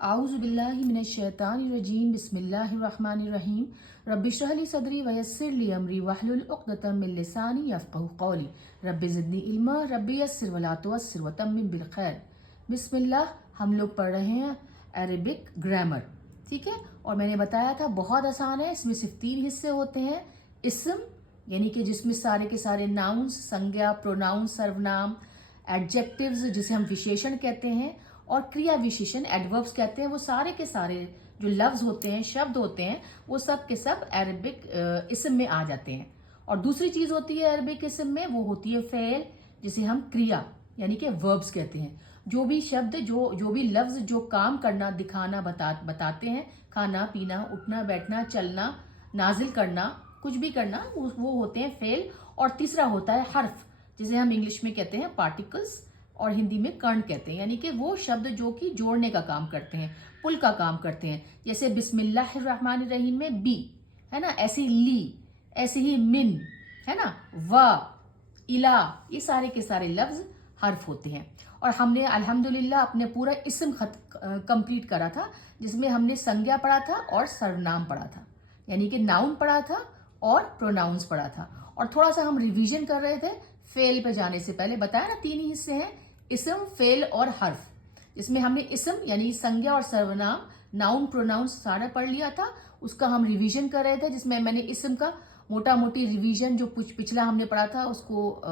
आउज़ुबिल्लाहि मिनश्शैतानिर्रजीम बिस्मिल्लाहिर्रहमानिर्रहीम रब्बि इश्रह ली सदरी वयस्सिर ली अमरी वहलुल उक़दतम मिन लिसानी यफ़क़हू क़ौली रब्बि ज़िदनी इल्मा रब्बि यस्सिर वला तुअस्सिर वतम्मिम बिल खैर। बिस्मिल्लाह। हम लोग पढ़ रहे हैं अरेबिक ग्रामर, ठीक है। और मैंने बताया था बहुत आसान है, इसमें सिर्फ 3 हिस्से होते हैं। इस्म यानी कि जिसमें सारे के सारे नाउन्स, संज्ञा, प्रोनाउन, सर्वनाम, एडजेक्टिव्स जिसे हम विशेषण कहते हैं, और क्रिया विशेषण एडवर्ब्स कहते हैं। वो सारे के सारे जो लफ्ज होते हैं, शब्द होते हैं, वो सब के सब अरबिक इस्म में आ जाते हैं। और दूसरी चीज होती है अरबिक इस्म में, वो होती है फेल, जिसे हम क्रिया यानी कि वर्ब्स कहते हैं। जो भी शब्द, जो भी लफ्ज जो काम करना, दिखाना, बताते हैं, खाना पीना, उठना बैठना, चलना, नाजिल करना, कुछ भी करना, वो होते हैं फेल। और तीसरा होता है हर्फ, जिसे हम इंग्लिश में कहते हैं पार्टिकल्स और हिंदी में कर्ण कहते हैं। यानी कि वो शब्द जो कि जोड़ने का काम करते हैं, पुल का काम करते हैं। जैसे बिस्मिल्लाहिर्रहमानिर्रहीम में बी है ना, ऐसे ही ली, ऐसे ही मिन है ना, व, इला, ये सारे के सारे लफ्ज हर्फ होते हैं। और हमने अल्हम्दुलिल्लाह अपने पूरा इस्म कंप्लीट करा था, जिसमें हमने संज्ञा पढ़ा था और सर्वनाम पढ़ा था, यानी कि नाउन पढ़ा था और प्रोनाउंस पढ़ा था। और थोड़ा सा हम रिवीजन कर रहे थे फेल पे जाने से पहले। बताया ना 3 ही हिस्से हैं, इस्म, फेल और हर्फ। जिसमें हमने इस्म यानी संज्ञा और सर्वनाम, नाउन, प्रोनाउंस सारा पढ़ लिया था, उसका हम रिवीजन कर रहे थे। जिसमें मैंने इस्म का मोटा मोटी रिवीजन जो कुछ पिछला हमने पढ़ा था उसको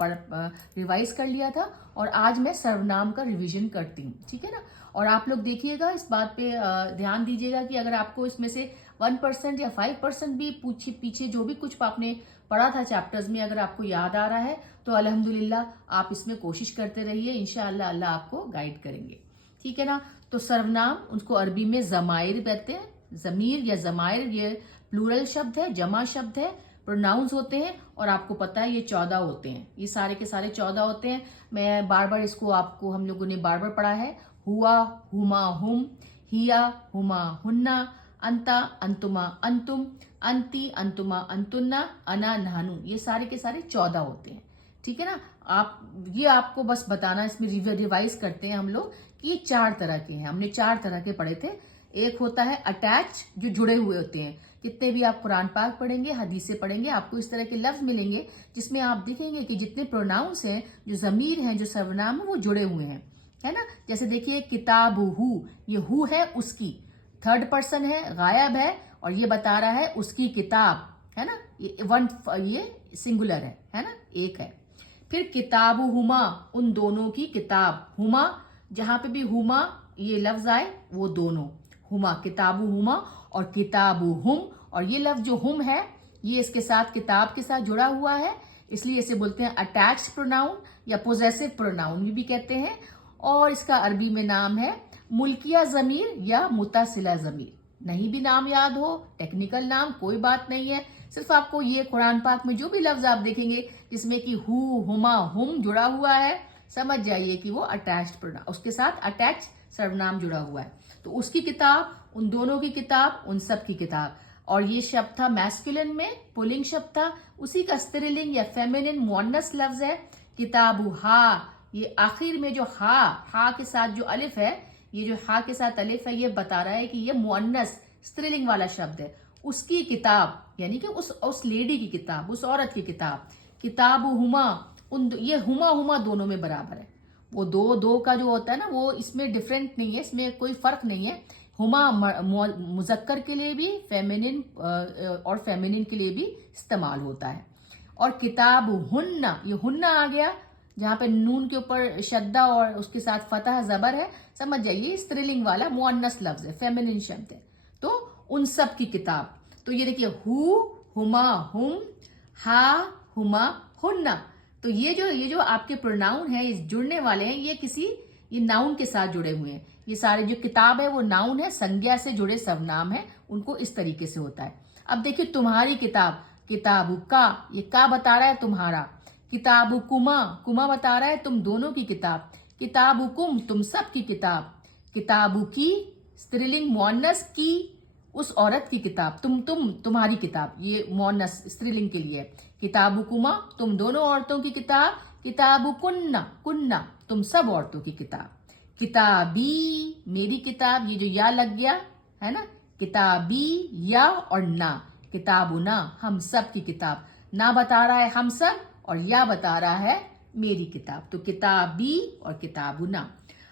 रिवाइज कर लिया था। और आज मैं सर्वनाम का रिवीजन करती हूँ, ठीक है ना। और आप लोग देखिएगा, इस बात पे ध्यान दीजिएगा कि अगर आपको इसमें से 1% या 5% भी पीछे जो भी कुछ आपने पढ़ा था चैप्टर्स में, अगर आपको याद आ रहा है तो अल्हम्दुलिल्लाह आप इसमें कोशिश करते रहिए, इंशाअल्लाह अल्लाह आपको गाइड करेंगे, ठीक है ना। तो सर्वनाम, उसको अरबी में जमाइर कहते हैं। जमीर या जमाइर ये प्लूरल शब्द है, जमा शब्द है। प्रोनाउंस होते हैं और आपको पता है ये 14 होते हैं, ये सारे के सारे 14 होते हैं। मैं बार बार इसको आपको, हम लोगों ने बार बार पढ़ा है। हुआ, हुमा, हुम, हिया, हुमा, हुन्ना, अंता, अंतुमा, अंतुम, अंती, अंतुमा, अंतुन्ना, अना, नहानु, ये सारे के सारे 14 होते हैं, ठीक है ना। ये आपको बस बताना, इसमें रिवाइज करते हैं हम लोग कि ये 4 तरह के हैं। हमने 4 तरह के पढ़े थे। एक होता है अटैच, जो जुड़े हुए होते हैं। कितने भी आप कुरान पाक पढ़ेंगे, हदीसें पढ़ेंगे, आपको इस तरह के लफ्ज मिलेंगे जिसमें आप देखेंगे कि जितने प्रोनाउंस हैं, जो जमीर हैं, जो सर्वनाम है, वो जुड़े हुए हैं, है ना। जैसे देखिए किताब हु, ये हु है उसकी, 3rd पर्सन है, गायब है, और ये बता रहा है उसकी किताब, है ना। ये सिंगुलर है ना, एक है। फिर किताब हुमा, उन दोनों की किताब। हुमा, जहां पे भी हुमा ये लफ्ज आए वो दोनों, हुमा, किताबु हुमा और किताबु हुम। और ये लफ्ज जो हुम है, ये इसके साथ किताब के साथ जुड़ा हुआ है, इसलिए इसे बोलते हैं अटैच्ड प्रोनाउन या पोजेसिव प्रोनाउन ये भी कहते हैं। और इसका अरबी में नाम है मुल्किया जमीर या मुतासिला जमीर। नहीं भी नाम याद हो, टेक्निकल नाम, कोई बात नहीं है। सिर्फ आपको ये कुरान पाक में जो भी लफ्ज आप देखेंगे जिसमें कि हु, हुमा, हुम जुड़ा हुआ है, समझ जाइए कि वो अटैच्ड प्रोनाउन, उसके साथ अटैच सर्वनाम जुड़ा हुआ है। तो उसकी किताब, उन दोनों की किताब, उन सब की किताब। और ये शब्द था मैस्कुलिन में, पुलिंग शब्द था। उसी का स्त्रीलिंग या फेमिनिन मुअन्नस लफ्ज है किताबु हा। ये आखिर में जो हा के साथ जो अलिफ है, ये जो हा के साथ अलिफ है, ये बता रहा है कि ये मुअन्नस स्त्रीलिंग वाला शब्द है। उसकी किताब यानी कि उस लेडी की किताब, उस औरत की किताब। किताबु हुमा, ये हुमा हुमा दोनों में बराबर है। वो दो का जो होता है ना, वो इसमें डिफरेंट नहीं है, इसमें कोई फर्क नहीं है। हुमा मुजक्कर के लिए भी, फेमिनिन और फेमिनिन के लिए भी इस्तेमाल होता है। और किताब हुन्ना, ये हुन्ना आ गया जहां पे नून के ऊपर शद्दा और उसके साथ फतह जबर है, समझ जाइए स्त्रीलिंग वाला मुअन्नस लफ्ज है, फेमिनिन शब्द है। तो उन सब की किताब। तो ये देखिए हु, हुमा, हुम, हा, हुमा, हुन्ना। तो ये जो आपके प्रोनाउन है, इस जुड़ने वाले हैं, ये नाउन के साथ जुड़े हुए हैं। ये सारे जो किताब है वो नाउन है, संज्ञा से जुड़े सर्वनाम है, उनको इस तरीके से होता है। अब देखिए तुम्हारी किताब, किताबु का, ये का बता रहा है तुम्हारा। किताबु कुमा, कुमा बता रहा है तुम दोनों की किताब। किताबु कुम, तुम सब की किताब। किताबु की, स्त्रीलिंग मुअन्नस की, उस औरत की किताब। तुम्हारी किताब, ये मुअन्नस स्त्रीलिंग के लिए है। किताबु कुमा, तुम दोनों औरतों की किताब। किताबु कुन्ना, कुन्ना, तुम सब औरतों की किताब। किताबी, मेरी किताब, ये जो या लग गया है ना, किताबी या और ना, किताबुना हम सब की किताब, ना बता रहा है हम सब और या बता रहा है मेरी किताब, तो किताबी और किताबुना।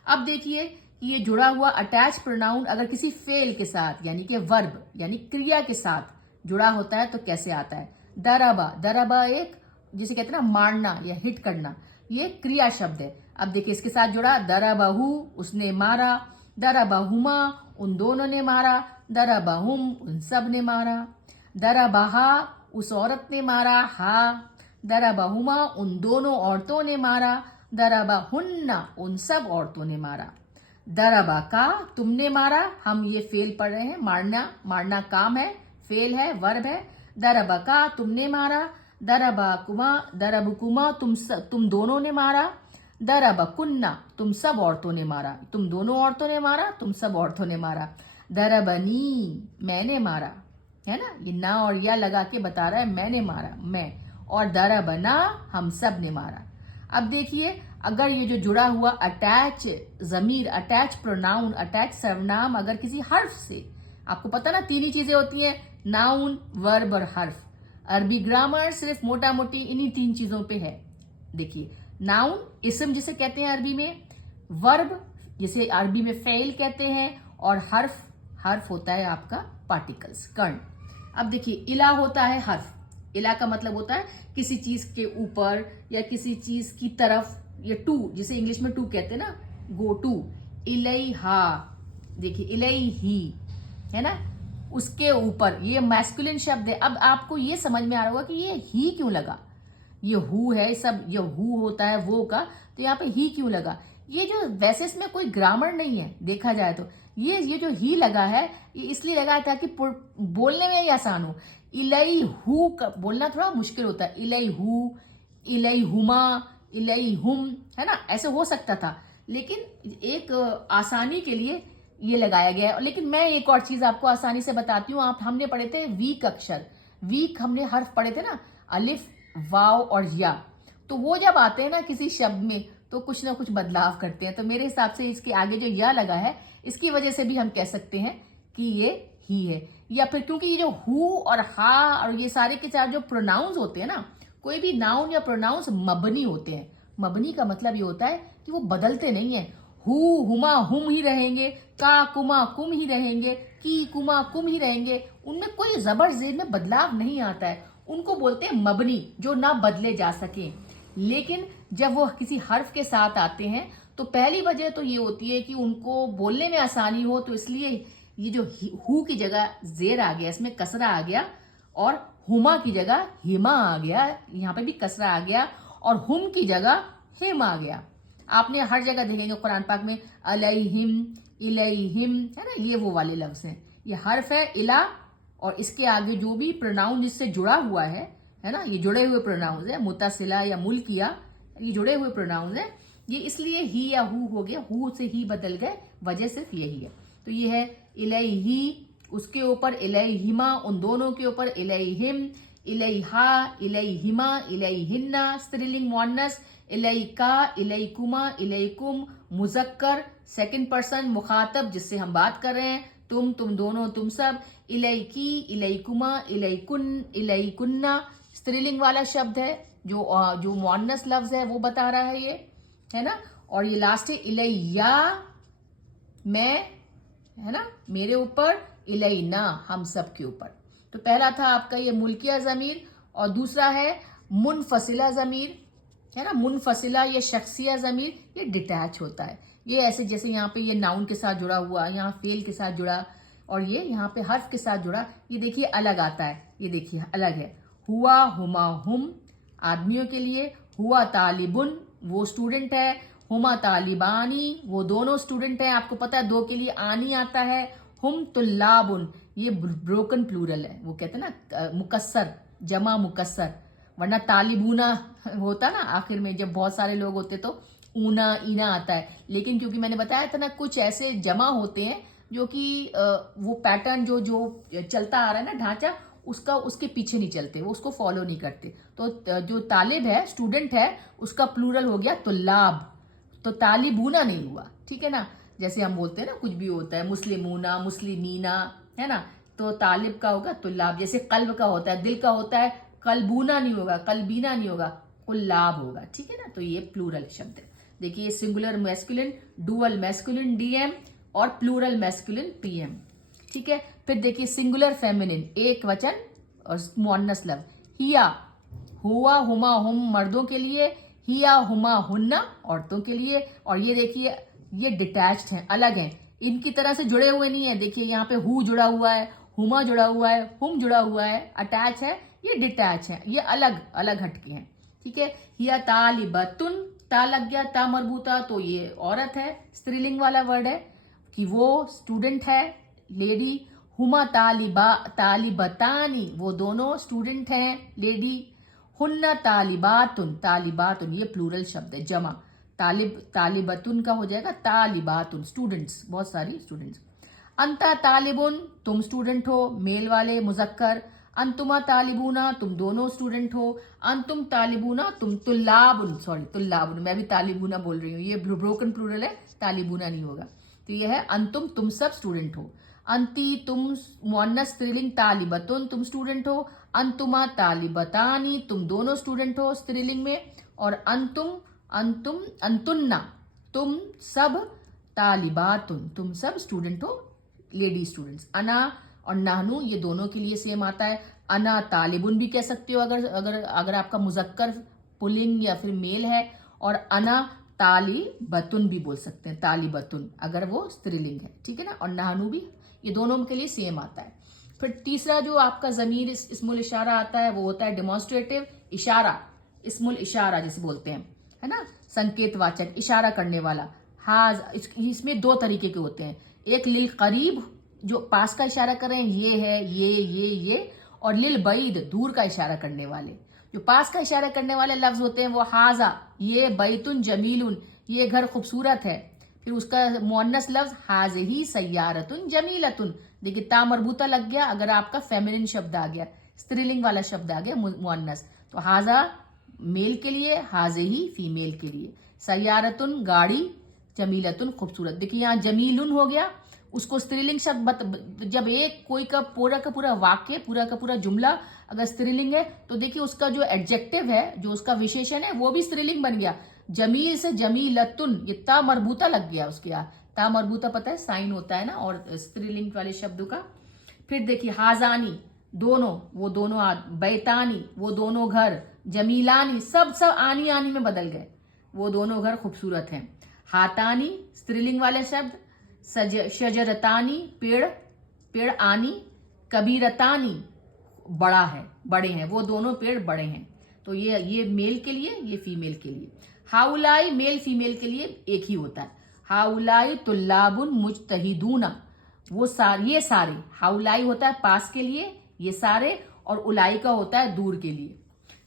अब देखिए कि ये जुड़ा हुआ अटैच प्रोनाउन अगर किसी फेल के साथ यानी कि वर्ब यानी क्रिया के साथ जुड़ा होता है तो कैसे आता है। दरबा, दरबा एक जिसे कहते हैं ना मारना या हिट करना, ये क्रिया शब्द है। अब देखिए इसके साथ जुड़ा दरबहू उसने मारा, दरबहुमा उन दोनों ने मारा, दरबहुम उन सब ने मारा, दरबहा उस औरत ने मारा, हा, दरबहुमा उन दोनों औरतों ने मारा, दरबहुन्ना उन सब औरतों ने मारा। दरबा का तुमने मारा, हम ये फेल पढ़ रहे हैं, मारना, मारना काम है, फेल है, वर्ब है। दरबा का तुमने मारा, दरबकुमा, दरबकुमा तुम दोनों ने मारा, दरबकुन्ना तुम सब औरतों ने मारा, तुम दोनों औरतों ने मारा, तुम सब औरतों ने मारा। दरबनी मैंने मारा, है ना, ये ना और या लगा के बता रहा है मैंने मारा, मैं, और दरबना हम सब ने मारा। अब देखिए अगर ये जो जुड़ा हुआ अटैच जमीर, अटैच प्रोनाउन, अटैच सर्वनाम अगर किसी हर्फ से, आपको पता ना तीन ही चीजें होती हैं, नाउन, वर्ब और हर्फ। अरबी ग्रामर सिर्फ मोटा मोटी इन्हीं तीन चीजों पे है। देखिए नाउन इस्म जिसे कहते हैं अरबी में, वर्ब जिसे अरबी में फेल कहते हैं, और हर्फ, हर्फ होता है आपका पार्टिकल्स, कर्ण। अब देखिए इला होता है हर्फ, इला का मतलब होता है किसी चीज के ऊपर या किसी चीज की तरफ, या टू जिसे इंग्लिश में टू कहते हैं ना, गो टू। इलैहा, देखिए इलैही है ना, उसके ऊपर, ये मैस्कुलिन शब्द है। अब आपको ये समझ में आ रहा होगा कि ये ही क्यों लगा, ये हु है सब, ये हु होता है वो का, तो यहाँ पे ही क्यों लगा। ये जो वैसे इसमें कोई ग्रामर नहीं है देखा जाए तो, ये जो ही लगा है ये इसलिए लगा था कि बोलने में ही आसान हो। इलई हु बोलना थोड़ा मुश्किल होता है, इलई हु, इलई हुमा, इलई हुम, है ना, ऐसे हो सकता था, लेकिन एक आसानी के लिए ये लगाया गया है। लेकिन मैं एक और चीज आपको आसानी से बताती हूँ, आप हमने पढ़े थे वीक अक्षर, वीक हमने हर्फ पढ़े थे ना, अलिफ, वाव और या, तो वो जब आते हैं ना किसी शब्द में तो कुछ ना कुछ बदलाव करते हैं। तो मेरे हिसाब से इसके आगे जो या लगा है इसकी वजह से भी हम कह सकते हैं कि ये ही है, या फिर क्योंकि ये जो हु और हा और ये सारे के साथ जो प्रोनाउंस होते हैं ना, कोई भी नाउन या प्रोनाउंस मबनी होते हैं। मबनी का मतलब ये होता है कि वो बदलते नहीं है, हु हुमा हुम ही रहेंगे, का कुमा कुम ही रहेंगे, की कुमा कुम ही रहेंगे, उनमें कोई जबर जेर में बदलाव नहीं आता है, उनको बोलते हैं मबनी, जो ना बदले जा सके। लेकिन जब वो किसी हर्फ के साथ आते हैं तो पहली वजह तो ये होती है कि उनको बोलने में आसानी हो, तो इसलिए ये जो हु की जगह जेर आ गया, इसमें कसरा आ गया, और हुमा की जगह हिमा आ गया, यहाँ पे भी कसरा आ गया, और हुम की जगह हिम आ गया। आपने हर जगह देखेंगे कुरान पाक में अलैहिम, इलैहिम, है ना, ये वो वाले लफ्ज हैं। ये हर्फ है इला, और इसके आगे जो भी प्रोनाउन जिससे जुड़ा हुआ है ना, ये जुड़े हुए प्रोनाउंस है, मुतासिला या मुल्किया, ये जुड़े हुए प्रोनाउंस है। ये इसलिए ही या हु हो गया, हु से ही बदल गए, वजह सिर्फ यही है। तो ये है इलैही, उसके ऊपर इलैहिमा, उन दोनों के ऊपर इलैहिम, इलैहा, इलैहिमा, इलैहिन्ना स्त्रीलिंग मुअन्नस, इलैका, इलैकुमा, इलैकुम मुजक्कर सेकंड पर्सन मुखातब जिससे हम बात कर रहे हैं, तुम दोनों, तुम सब, इलैकी, इलैकुमा, इलैकुन, इलैकुन्ना स्त्रीलिंग वाला शब्द है, जो मुअन्नस लफ्ज है वो बता रहा है ये, है ना। और ये लास्ट है इलैया, मैं, है ना, मेरे ऊपर, इलैना हम सब के ऊपर। तो पहला था आपका ये मुल्किया जमीर, और दूसरा है मुनफसिला जमीर, है ना। मुनफसिला ये शख्सिया जमीर, ये डिटैच होता है, ये ऐसे जैसे यहाँ पे ये नाउन के साथ जुड़ा हुआ, यहाँ फेल के साथ जुड़ा, और ये यहाँ पे हर्फ के साथ जुड़ा, ये देखिए अलग आता है, ये देखिए अलग है। हुआ, हुमा, हुम आदमियों के लिए, हुआ तालिबुन वो स्टूडेंट है, हुमा तालिबानी वो दोनों स्टूडेंट हैं, आपको पता है दो के लिए आनी आता है। हुम तुल्लाबुन ये ब्रोकन प्लूरल है, वो कहते हैं ना मुकस्सर, जमा मुकस्सर, वरना तालिबूना होता ना आखिर में, जब बहुत सारे लोग होते तो ऊना ईना आता है। लेकिन क्योंकि मैंने बताया था ना कुछ ऐसे जमा होते हैं जो कि वो पैटर्न जो जो चलता आ रहा है ना ढांचा, उसका उसके पीछे नहीं चलते, वो उसको फॉलो नहीं करते। तो जो तालिब है, स्टूडेंट है, उसका प्लूरल हो गया तुल्लाब, तो तालिबूना नहीं हुआ, ठीक है ना। जैसे हम बोलते हैं ना, कुछ भी होता है, मुस्लिमूना, मुस्लिमीना, है ना। तो तालिब का होगा तुल्लाब। जैसे कल्ब का होता है, दिल का होता है, कलबूना नहीं होगा, कलबीना नहीं होगा, कुल्लाब होगा, ठीक है ना। तो ये प्लूरल शब्द है। देखिए singular masculine, dual masculine DM और प्लूरल मैस्कुलिन पीएम, ठीक है। फिर देखिए सिंगुलर फेमिनिन, एक वचन और मुअन्नस लफ्ज, हिया, हुआ, हुमा, हुम मर्दों के लिए, हिया, हुमा, हुन्ना औरतों के लिए। और ये देखिए ये डिटैच्ड हैं, अलग हैं, इनकी तरह से जुड़े हुए नहीं है। देखिए यहाँ पे हु जुड़ा हुआ है, हुमा जुड़ा हुआ है, हुम जुड़ा हुआ है, अटैच है, ये डिटैच है, ये अलग अलग हटके हैं, ठीक है। हिया तालिबतुन, ता लग गया, ता मरबूता, तो ये औरत है, स्त्रीलिंग वाला वर्ड है कि वो स्टूडेंट है, लेडी। हुमा तालिबा तालिबतानी, वो दोनों स्टूडेंट हैं, लेडी। हुन्ना तालिबातुन, तालिबातुन ये प्लूरल शब्द है, जमा। तालिब तालिबतुन का हो जाएगा तालिबातुन, स्टूडेंट्स, बहुत सारी स्टूडेंट्स। अंता तालिबुन, तुम स्टूडेंट हो, मेल वाले मुजक्कर। अंतुमा तालिबूना, तुम दोनों स्टूडेंट हो। अंतुम तालिबूना, तुम तुल्लाबुन, सॉरी तुल्लाबुन, मैं भी तालिबूना बोल रही हूँ, ये ब्रोकन प्लूरल है, तालिबूना नहीं होगा। तो ये है अंतुम, तुम सब स्टूडेंट हो। अंती, तुम मुअन्नस स्त्रीलिंग, तालिबतुन, तुम स्टूडेंट हो। अंतुमा तालिबतानी, तुम दोनों स्टूडेंट हो, स्त्रीलिंग में। और अंतुम, अंतुम, अंतुन्ना, तुम सब, तालिबातुन, तुम सब स्टूडेंट हो, लेडी स्टूडेंट्स। अना और नाहनु ये दोनों के लिए सेम आता है। अना तालिबुन भी कह सकते हो अगर अगर अगर आपका मुजक्कर पुल्लिंग या फिर मेल है। और अना तालिबतुन भी बोल सकते हैं, तालिबतुन अगर वो स्त्रीलिंग है, ठीक है ना। और नाहनु भी, ये दोनों के लिए सेम आता है। फिर तीसरा जो आपका जमीर इस्मुल इशारा आता है वो होता है डिमॉन्स्ट्रेटिव इशारा, इस्मुल इशारा जिसे बोलते हैं, है ना, संकेतवाचक, इशारा करने वाला। हाज, इसमें दो तरीके के होते हैं, एक लिल करीब जो पास का इशारा कर रहे हैं, ये है, ये। और लिल बईद दूर का इशारा करने वाले। जो पास का इशारा करने वाले लफ्ज होते हैं वो हाजा, ये, बैतुन जमीलुन, ये घर खूबसूरत है। फिर उसका मुअन्नस लफ्ज हाज ही सय्यारतुन जमीलतुन। देखिए ता मरबूता लग गया अगर आपका फेमिनिन शब्द आ गया, स्त्रीलिंग वाला शब्द आ गया मुअन्नस, तो हाजा मेल के लिए, हाजे ही फीमेल के लिए। सय्यारतुन गाड़ी, जमीलतुन खूबसूरत। देखिए यहाँ जमीलुन हो गया, उसको स्त्रीलिंग शब्द, जब एक कोई का पूरा वाक्य, पूरा का पूरा जुमला अगर स्त्रीलिंग है तो देखिए उसका जो एडजेक्टिव है, जो उसका विशेषण है, वो भी स्त्रीलिंग बन गया। जमील से जमीलतुन, ये ता मरबूता लग गया उसके यहाँ। ता मरबूता पता है साइन होता है ना, और स्त्रीलिंग वाले शब्दों का। फिर देखिए हाजानी, दोनों, वो दोनों, बैतानी, वो दोनों घर, जमीलानी, सब आनी आनी में बदल गए, वो दोनों घर खूबसूरत हैं। हातानी स्त्रीलिंग वाले शब्द, शजरतानी पेड़ आनी, कबीरतानी बड़ा है, बड़े हैं, वो दोनों पेड़ बड़े हैं। तो ये मेल के लिए, ये फीमेल के लिए। हाउलाई मेल फीमेल के लिए एक ही होता है। हाउलाई तुल्लाबुन मुजतहिदूना, वो ये सारे, हाउलाई होता है पास के लिए, ये सारे, और उलाई का होता है दूर के लिए।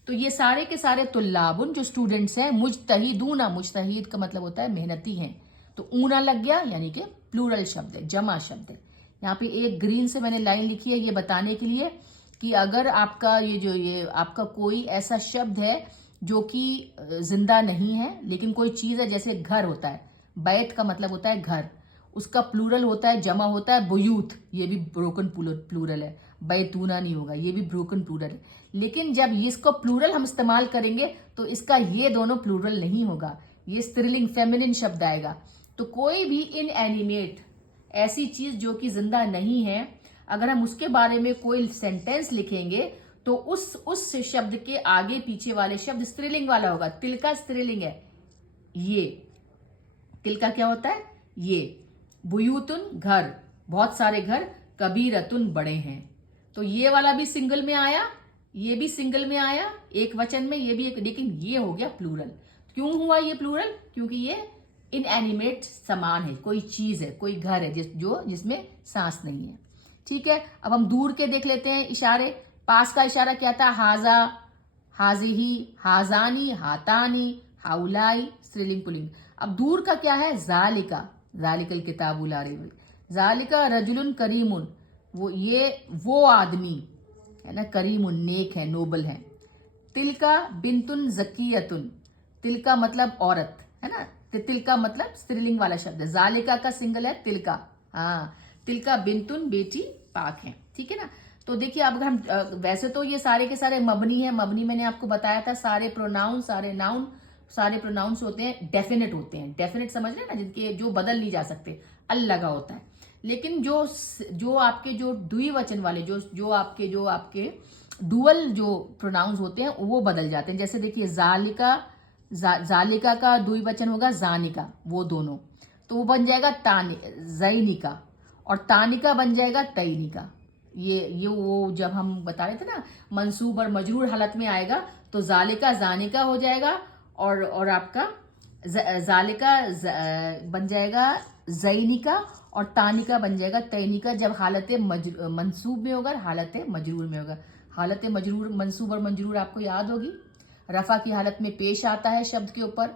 तो ये सारे के सारे तुल्लाबुन जो स्टूडेंट्स हैं, मुजतहिदूना, मुजतहिद का मतलब होता है मेहनती हैं, तो ऊना लग गया, यानी कि प्लूरल शब्द है, जमा शब्द है। यहाँ पे एक ग्रीन से मैंने लाइन लिखी है ये बताने के लिए कि अगर आपका ये आपका कोई ऐसा शब्द है जो कि जिंदा नहीं है लेकिन कोई चीज है, जैसे घर होता है, बैत का मतलब होता है घर, उसका प्लूरल होता है, जमा होता है बुयूत, ये भी ब्रोकन प्लूरल है, बैतूना नहीं होगा, ये भी ब्रोकन प्लूरल है। लेकिन जब इसको प्लूरल हम इस्तेमाल करेंगे तो इसका ये दोनों प्लूरल नहीं होगा, ये स्त्रीलिंग फेमिनिन शब्द आएगा। तो कोई भी इनएनिमेट, ऐसी चीज जो कि जिंदा नहीं है, अगर हम उसके बारे में कोई सेंटेंस लिखेंगे तो उस शब्द के आगे पीछे वाले शब्द स्त्रीलिंग वाला होगा। तिल का स्त्रीलिंग है ये, तिल का क्या होता है ये। बुयूतुन घर, बहुत सारे घर, कबीरतुन बड़े हैं, तो ये वाला भी सिंगल में आया, ये भी सिंगल में आया, एक वचन में, ये भी एक, लेकिन ये हो गया प्लूरल। क्यों हुआ ये प्लूरल? क्योंकि ये इनएनिमेट सामान है, कोई चीज है, कोई घर है जिसमें सांस नहीं है। ठीक है, अब हम दूर के देख लेते हैं इशारे। पास का इशारा क्या था? हाजा, हाजिही, हाजानी, हातानी, हाउलाई, स्त्रीलिंग पुल्लिंग। अब दूर का क्या है? जालिका, जालिकल किताबुल लारिब, जालिका रजुलुन करीमुन, वो आदमी है ना, करीमुन नेक है, नोबल है। तिलका बिंतुन जकियतुन, तिलका मतलब औरत है ना, तो तिलका मतलब स्त्रीलिंग वाला शब्द है। जालिका का सिंगल है तिलका। हाँ, तिलका बिंतुन बेटी पाक है, ठीक है ना। तो देखिए अब अगर हम वैसे तो ये सारे के सारे मबनी है। मबनी मैंने आपको बताया था, सारे प्रोनाउन, सारे नाउन, सारे प्रोनाउंस होते हैं डेफिनेट होते हैं। डेफिनेट समझ रहे हैं ना, जिनके जो बदल नहीं जा सकते, अल लगा होता है। लेकिन जो आपके जो द्विवचन वाले जो आपके डुअल जो प्रोनाउंस होते हैं वो बदल जाते हैं। जैसे देखिए जालिका, जालिका का द्विवचन होगा जानिका, वो दोनों, तो वो बन जाएगा जैनिका, और तानिका बन जाएगा तैनिका। ये वो जब हम बता रहे थे ना मंसूब और मजरूर हालत में आएगा तो जालिका जानिका हो जाएगा, और आपका जालिका बन जाएगा जैनिका, और तानिका बन जाएगा तैनिका जब हालत मंसूब में होगा, हालत मजरूर में होगा। हालत मजरूर, मंसूब और मजरूर आपको याद होगी। रफा की हालत में पेश आता है शब्द के ऊपर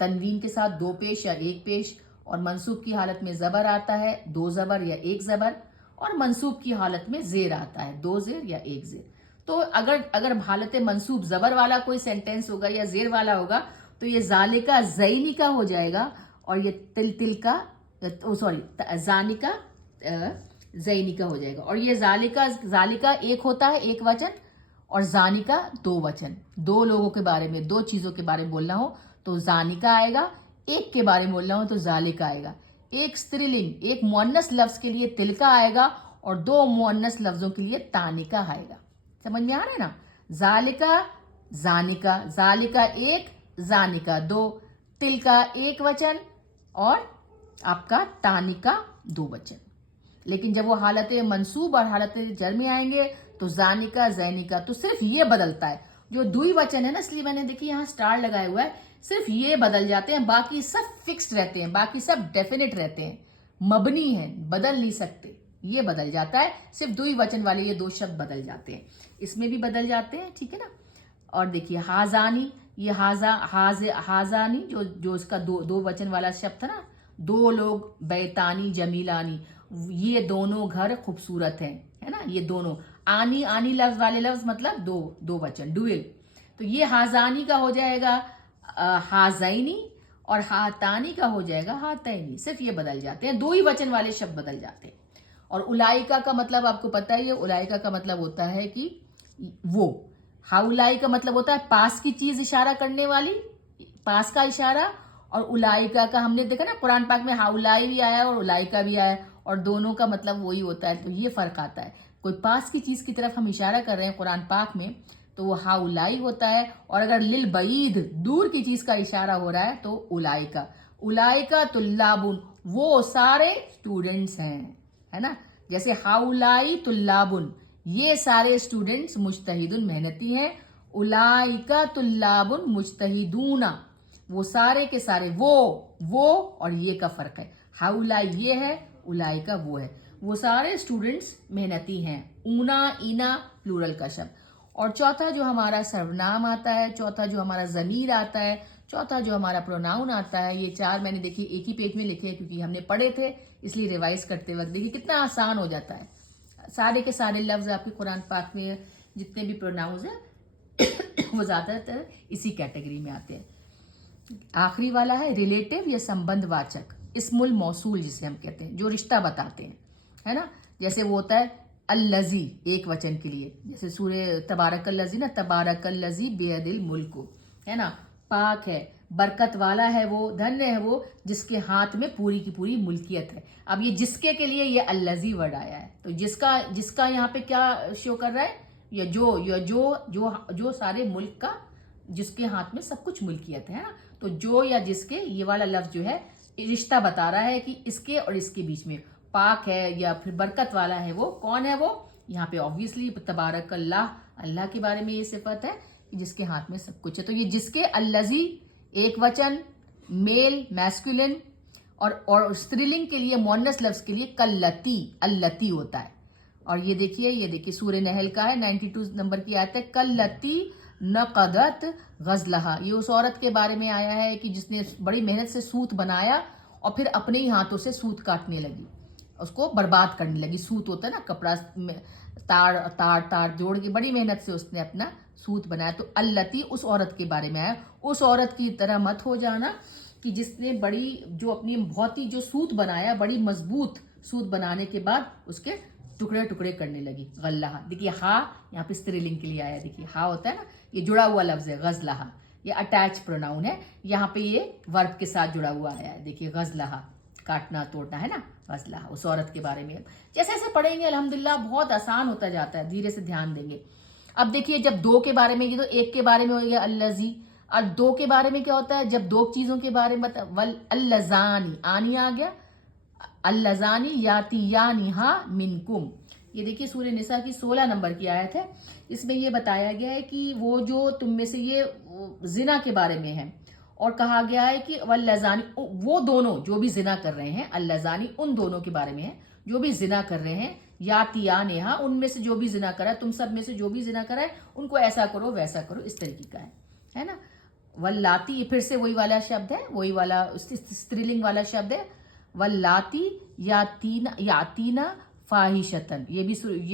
तनवीन के साथ, दो पेश या एक पेश, और मंसूब की हालत में जबर आता है, दो जबर या एक जबर, और मंसूब की हालत में जेर आता है, दो जेर या एक जेर। तो अगर हालत मंसूब जबर वाला कोई सेंटेंस होगा या जेर वाला होगा तो ये जालिका जैनिका हो जाएगा, और ये तिलका जानिका जैनिका हो जाएगा। और ये जालिका एक होता है एक वचन, और जानिका दो वचन। दो लोगों के बारे में, दो चीजों के बारे में बोलना हो तो जानिका आएगा, एक के बारे में बोलना हो तो जालिका आएगा। एक स्त्रीलिंग, एक मुअन्नस लफ्ज के लिए तिलका आएगा, और दो मुअन्नस लफ्जों के लिए तानिका आएगा। समझ में आ रहा है ना। जालिका जानिका, जालिका एक, जानिका दो, तिलका एक वचन, और आपका तानिका दो वचन। लेकिन जब वो हालत मंसूब और हालत जर में आएंगे तो जानिका जैनिका, तो सिर्फ ये बदलता है। जो द्विवचन है ना, इसलिए मैंने देखिए यहाँ स्टार लगाया हुआ है, सिर्फ ये बदल जाते हैं, बाकी सब फिक्स्ड रहते हैं, बाकी सब डेफिनेट रहते हैं, मबनी है, बदल नहीं सकते। ये बदल जाता है, सिर्फ द्विवचन वाले ये दो शब्द बदल जाते हैं, इसमें भी बदल जाते हैं, ठीक है ना। और देखिए हाजानी, ये हाजानी जो इसका दो वचन वाला शब्द था ना, दो लोग बैतानी जमीलानी, ये दोनों घर खूबसूरत हैं, है ना। ये दोनों आनी लफ्ज वाले लफ्ज मतलब दो वचन, डुएल। तो ये हाजानी का हो जाएगा हाजैनी, और हातानी का हो जाएगा हातैनी। सिर्फ ये बदल जाते हैं, दो ही वचन वाले शब्द बदल जाते हैं। और उलाइका का मतलब आपको पता ही है, उलाइका का मतलब होता है कि वो। हाउलाई का मतलब होता है पास की चीज इशारा करने वाली, पास का इशारा। और उलाइका का हमने देखा ना कुरान पाक में, हाउलाई भी आया और उलाइका भी आया, और दोनों का मतलब वही होता है। तो ये फर्क आता है, कोई पास की चीज की तरफ हम इशारा कर रहे हैं कुरान पाक में तो वो हाउलाई होता है, और अगर लिल बईद दूर की चीज का इशारा हो रहा है तो उलाइका। उलाइका तुल्लाबुन, वो सारे स्टूडेंट्स हैं, है ना। जैसे हाउलाई तुल्लाबुन, ये सारे स्टूडेंट्स मुज्तहिदुन मेहनती हैं। उलाइका तुल्लाबुन मुज्तहिदूना, वो सारे के सारे, वो और ये का फर्क है। हाउलाई ये है, उलाइका वो है। वो सारे स्टूडेंट्स मेहनती हैं। ऊना ईना प्लूरल का शब्द। और चौथा जो हमारा सर्वनाम आता है, चौथा जो हमारा जमीर आता है, चौथा जो हमारा प्रोनाउन आता है, ये चार मैंने देखिए एक ही पेज में लिखे हैं क्योंकि हमने पढ़े थे, इसलिए रिवाइज करते वक्त देखिए कितना आसान हो जाता है। सारे के सारे लफ्ज आपके कुरान पाक में जितने भी प्रोनाउंस हैं वो ज्यादातर इसी कैटेगरी में आते हैं। आखिरी वाला है रिलेटिव या संबंधवाचक, इस्मुल मौसूल जिसे हम कहते हैं, जो रिश्ता बताते हैं, है ना। जैसे वो होता है अल्लजी एक वचन के लिए, जैसे सूर्य तबारकल्लजी ना, तबारकल्लजी बेयदिल मुल्क, है ना। पाक है, बरकत वाला है वो, धन्य है वो जिसके हाथ में पूरी की पूरी मुल्कियत है। अब ये जिसके के लिए ये अल्लजी वर्ड आया है, तो जिसका यहाँ पे क्या शो कर रहा है, या जो सारे मुल्क का, जिसके हाथ में सब कुछ मुल्कियत है ना। तो जो या जिसके, ये वाला लफ्ज जो है रिश्ता बता रहा है कि इसके और इसके बीच में पाक है या फिर बरकत वाला है। वो कौन है? वो यहाँ पे ऑब्वियसली तबारक अल्लाह, अल्लाह के बारे में ये सिफत है कि जिसके हाथ में सब कुछ है। तो ये जिसके, अल्लजी एक वचन, मेल मैस्कुलिन, और स्त्रीलिंग के लिए मुअन्नस लफ्ज के लिए कल्लती, अल्लती होता है। और ये देखिए सूर्य नहल का है, 92 नंबर की आयत है, कल्लती नक़दत गज़लहा। ये उस औरत के बारे में आया है कि जिसने बड़ी मेहनत से सूत बनाया और फिर अपने ही हाथों से सूत काटने लगी, उसको बर्बाद करने लगी। सूत होता है ना, कपड़ा तार जोड़ के बड़ी मेहनत से उसने अपना सूत बनाया। तो अल्लती उस औरत के बारे में आया। उस औरत की तरह मत हो जाना कि जिसने बड़ी जो अपनी बहुत ही जो सूत बनाया, बड़ी मजबूत सूत बनाने के बाद उसके टुकड़े टुकड़े करने लगी। गल्लाहा, देखिए हा यहाँ पे स्त्रीलिंग के लिए आया, देखिए हा होता है ना, ये जुड़ा हुआ लफ्ज है गजलाहा, ये अटैच प्रोनाउन है, यहाँ पे ये वर्ब के साथ जुड़ा हुआ आया है। देखिए गजलाहा, काटना तोड़ना है ना, गजलाहा उस औरत के बारे में। जैसे जैसे पढ़ेंगे अल्हम्दुलिल्लाह बहुत आसान होता जाता है, धीरे से ध्यान देंगे। अब देखिए जब दो के बारे में, ये तो एक के बारे में हो गया अल्लजी, और दो के बारे में क्या होता है, जब दो चीजों के बारे में वल अल्लजानी, आनी आ गया, अल्लजानी यातियानी हा मिनकुम। ये देखिए सूरह निसा की 16 नंबर की आयत है। इसमें ये बताया गया है कि वो जो तुम में से, ये जिना के बारे में है, और कहा गया है कि वल्लजानी, वो दोनों जो भी जिना कर रहे हैं, अल्लजानी उन दोनों के बारे में है जो भी जिना कर रहे हैं, यातिया नेहा उनमें से जो भी जिना करा है, तुम सब में से जो भी जिना करा है उनको ऐसा करो वैसा करो, इस तरीके का है ना। वल्लाती, ये फिर से वही वाला शब्द है, वही वाला स्त्रीलिंग वाला शब्द है। वल्लाती यातीना फाहिशतन, ये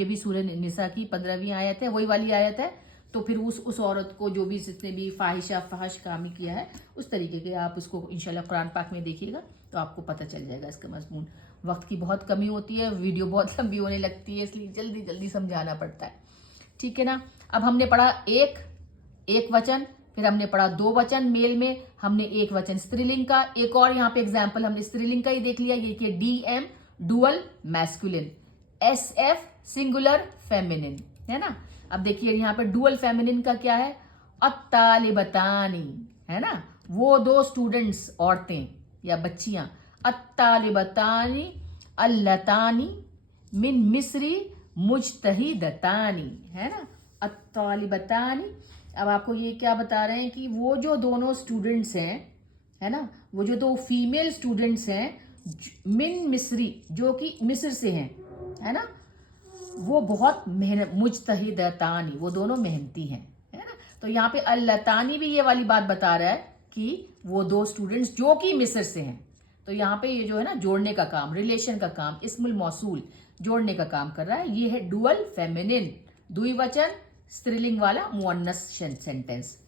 भी सूरह निसा की 15वीं आयत है, वही वाली आयत है। तो फिर उस औरत को जो भी, जिसने भी फहश कामी किया है, उस तरीके के आप उसको इंशाल्लाह कुरान पाक में देखिएगा तो आपको पता चल जाएगा इसका मजमून। वक्त की बहुत कमी होती है, वीडियो बहुत लंबी होने लगती है, इसलिए जल्दी जल्दी समझाना पड़ता है, ठीक है ना। अब हमने पढ़ा एक वचन, फिर हमने पढ़ा दो वचन मेल में, हमने एक वचन स्त्रीलिंग का। एक और यहाँ पे एग्जाम्पल हमने स्त्रीलिंग का ही देख लिया, ये कि DM dual masculine, SF singular feminine, है ना। अब देखिए यहाँ पे डुअल फेमिनिन का क्या है, अत्तालिबतानी, है ना, वो दो स्टूडेंट्स, औरतें या बच्चियां, अत्तालिबतानी अल्लतानी मिन मिस्री मुजतहिदतानी, है ना, अत्तालिबतानी। अब आपको ये क्या बता रहे हैं कि वो जो दोनों स्टूडेंट्स हैं, है ना, वो जो दो फीमेल स्टूडेंट्स हैं, मिन मिस्री, जो कि मिस्र से हैं, है ना, वो बहुत मेहनत, मुजतहिदतानी, वो दोनों मेहनती हैं, है ना। तो यहाँ पे अल्लतानी भी ये वाली बात बता रहा है कि वो दो स्टूडेंट्स जो कि मिस्र से हैं। तो यहाँ पे ये जो है ना, जोड़ने का काम, रिलेशन का काम, इस्मुल मौसूल जोड़ने का काम कर रहा है। ये है डुअल फेमिनिन, द्विवचन स्त्रीलिंग वाला मुअन्नस सेंटेंस।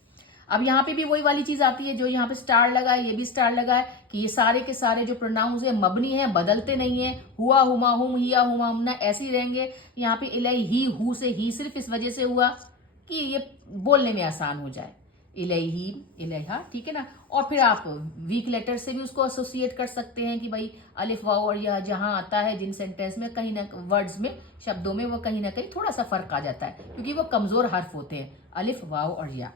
अब यहाँ पे भी वही वाली चीज आती है, जो यहाँ पे स्टार लगा है, ये भी स्टार लगा है, कि ये सारे के सारे जो प्रोनाउंस है मबनी है, बदलते नहीं है। हुआ, हुमा, हुम, हिया, हुमा, हमना ऐसे ही रहेंगे। यहाँ पे इलाई, ही, हु से ही सिर्फ इस वजह से हुआ कि ये बोलने में आसान हो जाए, इलैही, इलैहा, ठीक है ना। और फिर आप वीक लेटर से भी उसको एसोसिएट कर सकते हैं कि भाई अलिफ वाव और यह जहां आता है, जिन सेंटेंस में कहीं ना वर्ड्स में, शब्दों में, वो कहीं ना कहीं थोड़ा सा फर्क आ जाता है, क्योंकि वो कमजोर हर्फ होते हैं, अलिफ वाव और या।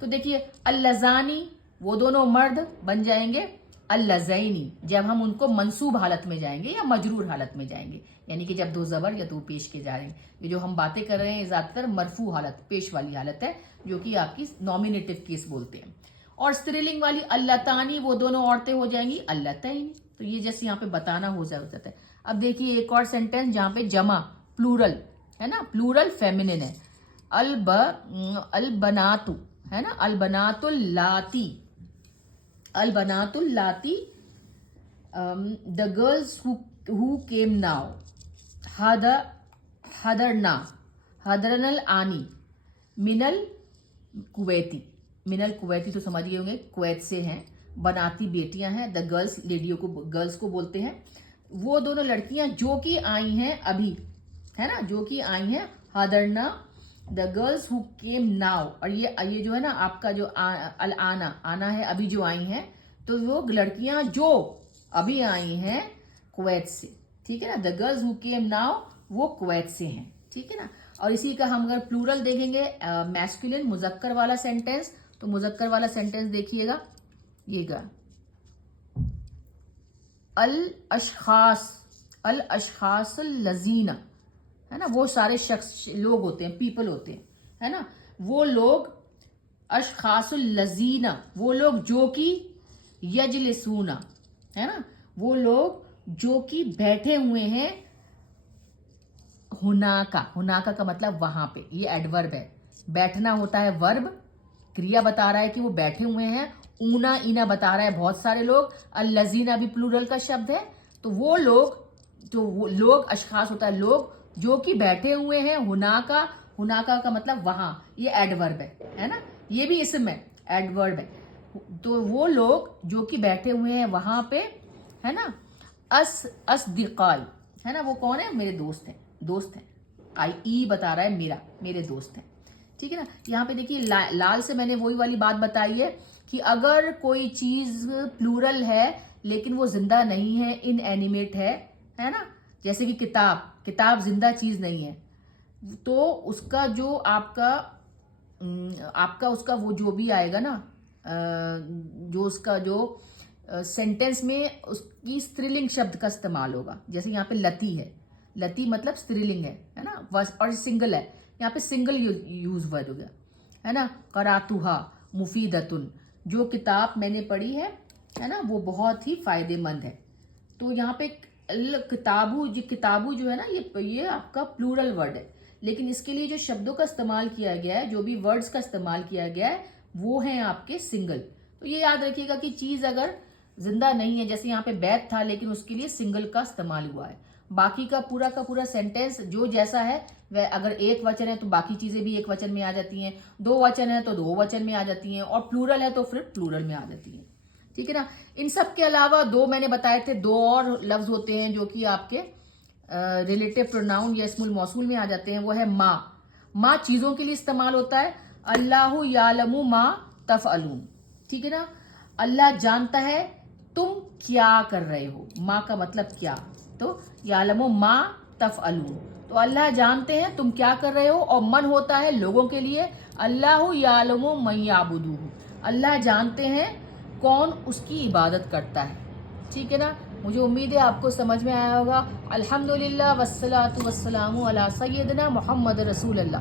तो देखिए अल्लजानी, वो दोनों मर्द बन जाएंगे अल्लजैनी जब हम उनको मंसूब हालत में जाएंगे या मजरूर हालत में जाएंगे, यानी कि जब दो जबर या दो पेश के जा रहे हैं। ये जो हम बातें कर रहे हैं ज्यादातर मरफू हालत, पेश वाली हालत है, जो कि आपकी नॉमिनेटिव केस बोलते हैं। और स्त्रीलिंग वाली अल्लतानी, वो दोनों औरतें हो जाएंगी अल्लतैनी। तो ये जैसे यहाँ पे बताना हो जाता है। अब देखिए एक और सेंटेंस जहाँ पे जमा, प्लूरल, है ना, प्लूरल फेमिनिन है, अलबनातु, है ना, अलबनातुल लाती, अलबनातुल लाती, the girls who came now, हदरनल आनी, मिनल कुवैती, मिनल कुवैती तो समझ गए होंगे, कुवैत से हैं, बनाती बेटियां हैं, द गर्ल्स लेडियों को, गर्ल्स को बोलते हैं। वो दोनों लड़कियां जो कि आई हैं अभी, है ना, जो कि आई हैं, हदरना, the girls who came now. और ये जो है ना आपका जो अल आना, आना है अभी जो आई हैं, तो वो लड़कियां जो अभी आई हैं कुवैत से, ठीक है ना, the girls who came now वो कुवैत से हैं, ठीक है ना। और इसी का हम अगर प्लूरल देखेंगे, मैस्कुलिन मुजक्कर वाला सेंटेंस, तो मुजक्कर वाला सेंटेंस देखिएगा, ये गा अल अशखास लजीना, है ना, वो सारे शख्स, लोग होते हैं, पीपल होते हैं, है ना, वो लोग, अशखासुल लजीना, वो लोग जो कि, यजलिसूना, है ना, वो लोग जो कि बैठे हुए हैं, हुनाका का मतलब वहां पे, ये एडवर्ब है, बैठना होता है वर्ब, क्रिया बता रहा है कि वो बैठे हुए हैं, ऊना ईना बता रहा है बहुत सारे लोग, अल्लजीना भी प्लूरल का शब्द है। तो वो लोग, जो वो लोग, अशखास होता है लोग, जो कि बैठे हुए हैं, हुनाका का मतलब वहां, ये एडवर्ब है ना, ये भी इसम है, एडवर्ब है। तो वो लोग जो कि बैठे हुए हैं वहां पे, है ना, असदिकाई, है ना, वो कौन है, मेरे दोस्त हैं। आई ई बता रहा है मेरे दोस्त हैं, ठीक है ना। यहाँ पे देखिए लाल से मैंने वही वाली बात बताई है कि अगर कोई चीज प्लूरल है लेकिन वो जिंदा नहीं है, इनएनिमेट है ना, जैसे कि किताब जिंदा चीज नहीं है, तो उसका जो आपका उसका वो जो भी आएगा ना, जो उसका जो सेंटेंस में उसकी स्त्रीलिंग शब्द का इस्तेमाल होगा। जैसे यहाँ पे लती है, लती मतलब स्त्रीलिंग है ना, और सिंगल है, यहाँ पे सिंगल यूज वर्ड हो गया, है ना। करातुहा मुफीदतुन, जो किताब मैंने पढ़ी है ना, वो बहुत ही फायदेमंद है। तो यहाँ पे किताबू जो है ना, ये आपका प्लूरल वर्ड है, लेकिन इसके लिए जो शब्दों का इस्तेमाल किया गया है, जो भी वर्ड्स का इस्तेमाल किया गया है, वो है आपके सिंगल। तो ये याद रखिएगा कि चीज अगर जिंदा नहीं है, जैसे यहाँ पे बैत था लेकिन उसके लिए सिंगल का इस्तेमाल हुआ है, बाकी का पूरा सेंटेंस जो जैसा है वह, अगर एक वचन है तो बाकी चीजें भी एक वचन में आ जाती हैं, दो वचन है तो दो वचन में आ जाती हैं, और प्लूरल है तो फिर प्लूरल में आ जाती हैं, ठीक है ना। इन सब के अलावा दो मैंने बताए थे, दो और लफ्ज होते हैं जो कि आपके रिलेटिव प्रोनाउन या इस्मुल मौसूल में आ जाते हैं। वो है माँ चीजों के लिए इस्तेमाल होता है, अल्लाहु यालमु मा तफअलून, ठीक है ना। अल्लाह जानता है तुम क्या कर रहे हो, माँ का मतलब क्या, तो यालमु मा तफअलून, तो अल्लाह जानते हैं तुम क्या कर रहे हो। और मन होता है लोगों के लिए, अल्लाहु यालमु मन याबुदूहु, अल्लाह जानते हैं कौन उसकी इबादत करता है, ठीक है ना। मुझे उम्मीद है आपको समझ में आया होगा। अल्हम्दुलिल्लाह वस्सलातु वस्सलामु अला सय्यदना मुहम्मद रसूलुल्लाह।